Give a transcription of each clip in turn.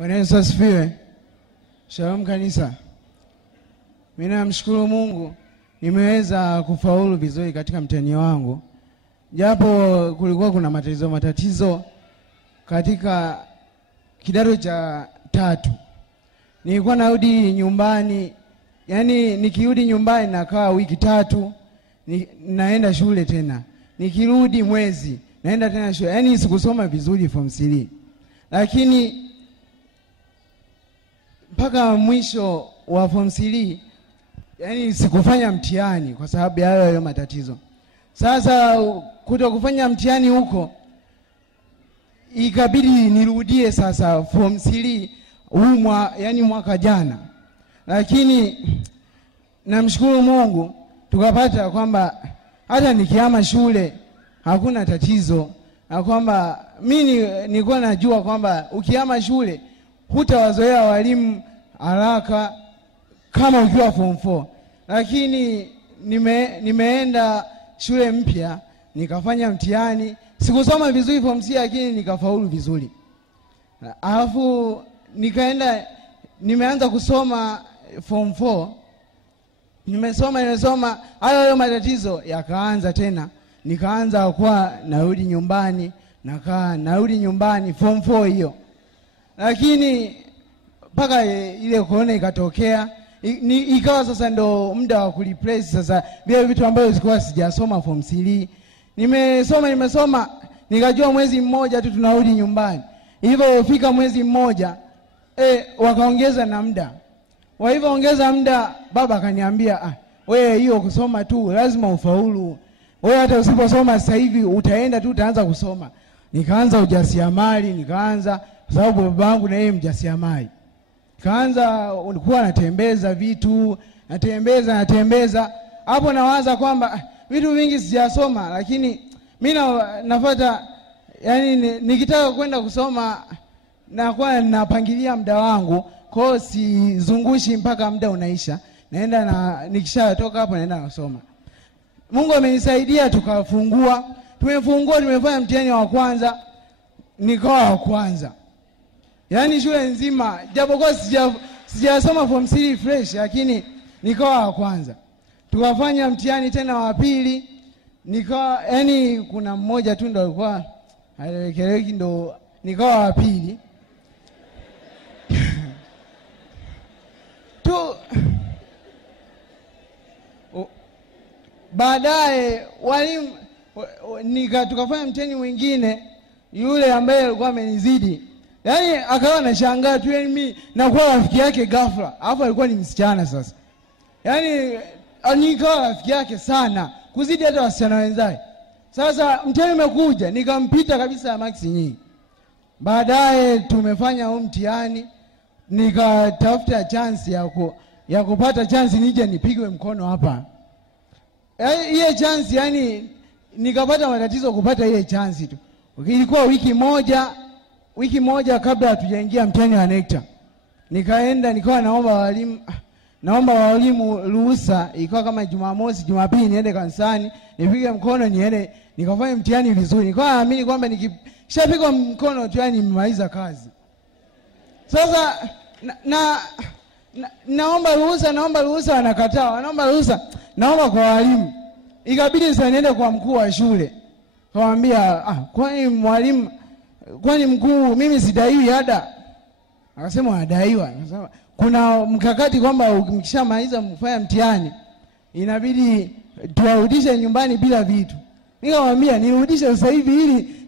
Bwana Yesu asifiwe. Shalom kanisa. Mimi namshukuru Mungu nimeweza kufaulu vizuri katika mtihani wangu. Japo kulikuwa kuna matatizo katika kidato cha 3. Nilikuwa narudi nyumbani, yani nikirudi nyumbani nakaa wiki 3, naenda shule tena. Nikirudi mwezi, naenda tena shule. Yani sikusoma vizuri form 3. Lakini mpaka mwisho wa form 3 yani sikufanya mtihani kwa sababu ya hayo matatizo. Sasa kutokufanya mtihani huko ikabidi nirudie sasa form 3 yani mwaka jana. Lakini namshukuru Mungu tukapata kwamba hata nikihama shule hakuna tatizo, na kwamba mimi nilikuwa najua kwamba ukihama shule hutawazoea walimu haraka kama ukiwa form 4. Lakini nimeenda shule mpya nikafanya mtihani, sikusoma vizuri form 3 lakini nikafaulu vizuri. Alafu nimeanza kusoma form 4. Nimesoma hayo matatizo yakaanza tena. Nikaanza kwa narudi nyumbani form 4 hiyo. Lakini mpaka ile corona ikatokea, ikawa sasa ndo muda wa kureplace sasa vile vitu ambavyo zilikuwa sijasoma form 3. Nimesoma nikajua mwezi mmoja tu tunarudi nyumbani. Hivyo fika mwezi mmoja wakaongeza na muda. Walivyoongeza muda, baba akaniambia, wewe hiyo kusoma tu lazima ufaulu. Wewe hata usiposoma sasa hivi utaanza kusoma. Nikaanza ujasiriamali, kwa sababu baba yangu na yeye mjasiriamali. Kaanza ulikuwa natembeza vitu, natembeza. Hapo nawaza kwamba vitu vingi sijasoma, lakini mimi nafuata, yani nikitaka kwenda kusoma nakuwa napangilia muda wangu, kwa hiyo sizungushi mpaka muda unaisha. Naenda na nikishatoka hapo naenda kusoma. Mungu amenisaidia tumefanya mtihani wa kwanza, nikawa wa kwanza. Yani shule nzima, japokuwa sijasoma form 3 fresh, lakini nikawa wa kwanza. Tukafanya mtihani tena wa pili, yani kuna mmoja tu ndo alikuwa haeleweki, ndo nikawa wa pili. Baadaye walimu tukafanya mtihani mwingine, yule ambaye alikuwa amenizidi yani akawa anashangaa tu, yani mimi nakuwa rafiki yake ghafla. Alafu alikuwa ni msichana sasa. Yani nikawa rafiki yake sana kuzidi hata wasichana wenzake. Sasa mtihani umekuja, nikampita kabisa max nyingi. Baadaye tumefanya huu mtihani, nikatafuta chance ya kupata chance nije nipigwe mkono hapa. Ile chance yani nikapata matatizo kupata ile chance tu. Ilikuwa wiki moja kabla hatujaingia mtihani wa NECTA. Nikawa naomba walimu ruhusa, ikawa kama Jumamosi, Jumapili niende kanisani, nipige mkono niende nikafanya mtihani vizuri. Nikawa naamini kwamba nikishapigwa mkono tu yani nimemaliza kazi. Sasa naomba ruhusa wanakataa. Naomba kwa walimu. Ikabidi sasa niende kwa mkuu wa shule. Kawaambia, kwani mwalimu, kwani mkuu mimi sidaiwi ada? Akasema anadaiwa. Kuna mkakati kwamba ukishamaliza mfanya mtihani inabidi tuwarudishe nyumbani bila vitu. Nikamwambia nirudishe sasa hivi ili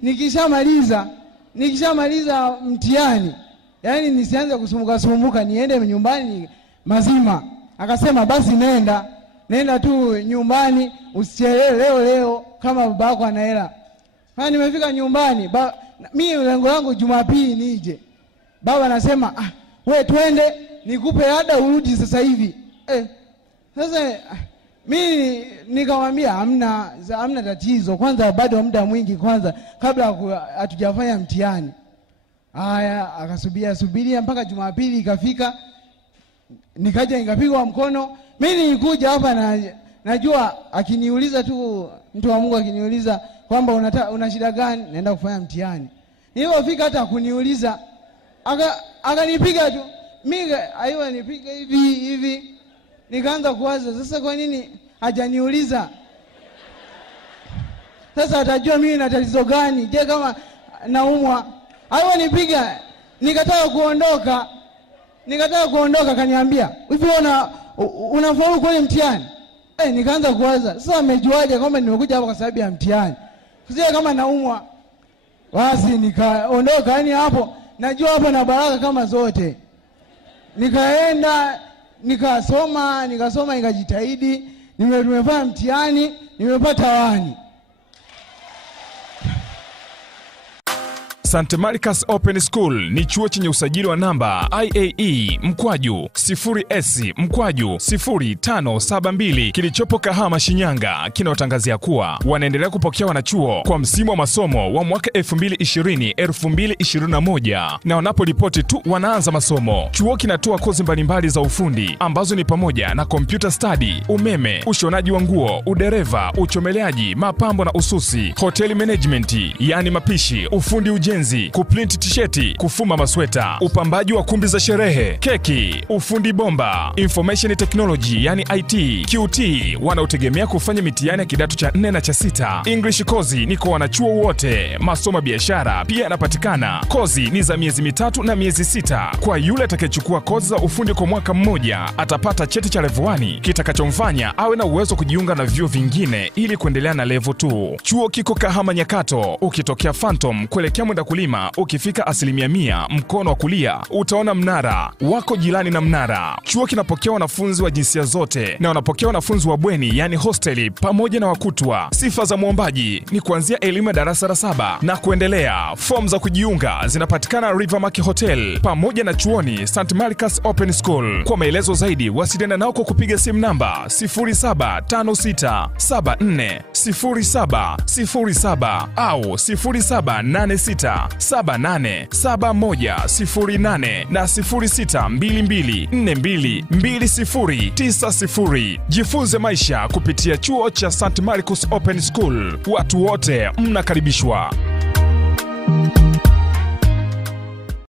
nikishamaliza mtihani yani nisianze kusumbuka niende nyumbani mazima. Akasema basi nenda tu nyumbani, usichelewe leo kama babako ana hela. Nimefika nyumbani, mimi lengo langu Jumapili nije. Baba anasema, wewe twende nikupe ada urudi sasa hivi. Sasa mimi nikamwambia hamna tatizo, kwanza bado muda mwingi kwanza kabla hatujafanya mtihani. Haya, akasubiria mpaka Jumapili ikafika. Nikaja nikapigwa mkono. Mimi nilikuja hapa najua akiniuliza tu mtu wa Mungu akiniuliza kwamba una shida gani, naenda kufanya mtihani. Nilipofika hata kuniuliza akanipiga tu. Mimi aiwa nipiga hivi. Nikaanza kuwaza sasa kwa nini hajaniuliza? Sasa atajua mimi na tatizo gani? Je, kama naumwa? Aiwa nipiga. Nikataka kuondoka kaniambia, "Hivi unafaulu kwenye mtihani?" Nikaanza kuwaza, sasa amejuaje kama nimekuja hapa kwa sababu ya mtihani? Sio kama naumwa. Basi nikaondoka, yani hapo najua hapo na baraka kama zote. Nikaenda nikasoma nikajitahidi, nimefanya mtihani, nimepata 1. St. Marcus Open School ni chuo chenye usajili wa namba IAE/0S/0572 kilichopo Kahama Shinyanga, kinatangazia kuwa wanaendelea kupokea wanachuo kwa msimu wa masomo wa mwaka 2020-2021 na wanaporipoti tu wanaanza masomo. Chuo kinatoa kozi mbalimbali za ufundi ambazo ni pamoja na Komputer Studies, Umeme, Ushonaji wa Nguo, Udereva, Uchomeleaji, mapambo na Ususi, Hotel Management yani mapishi, ufundi ujenzi, kuprint t-shirti, kufuma Masweta, upambaji wa kumbi za sherehe, keki, Ufundi Bomba, Information Technology yani IT, QT wanaotegemea kufanya mitihani ya kidato cha 4 na cha 6. English kozi ni kwa wanachuo wote. Masomo biashara pia yanapatikana. Kozi ni za miezi 3 na miezi 6. Kwa yule atakayechukua kozi za ufundi kwa mwaka mmoja, atapata cheti cha level 1 kitakachomfanya awe na uwezo kujiunga na vyuo vingine ili kuendelea na level 2. Chuo kiko Kahama Nyakato, ukitokea Phantom kuelekea Mwenda Kulima, ukifika 100% mkono wa kulia utaona mnara wako jirani na mnara. Chuo kinapokea wanafunzi wa jinsia zote na wanapokea wanafunzi wa bweni yani hosteli pamoja na wakutwa. Sifa za muombaji ni kuanzia elimu ya darasa la 7 na kuendelea. Form za kujiunga zinapatikana Rivermark Hotel pamoja na chuoni St. Marcus Open School. Kwa maelezo zaidi wasiliana nao kwa kupiga simu namba 0756740707 au 0786787108 na 0622422090. Jifunze maisha kupitia chuo cha St. Marcus Open School. Watu wote mnakaribishwa.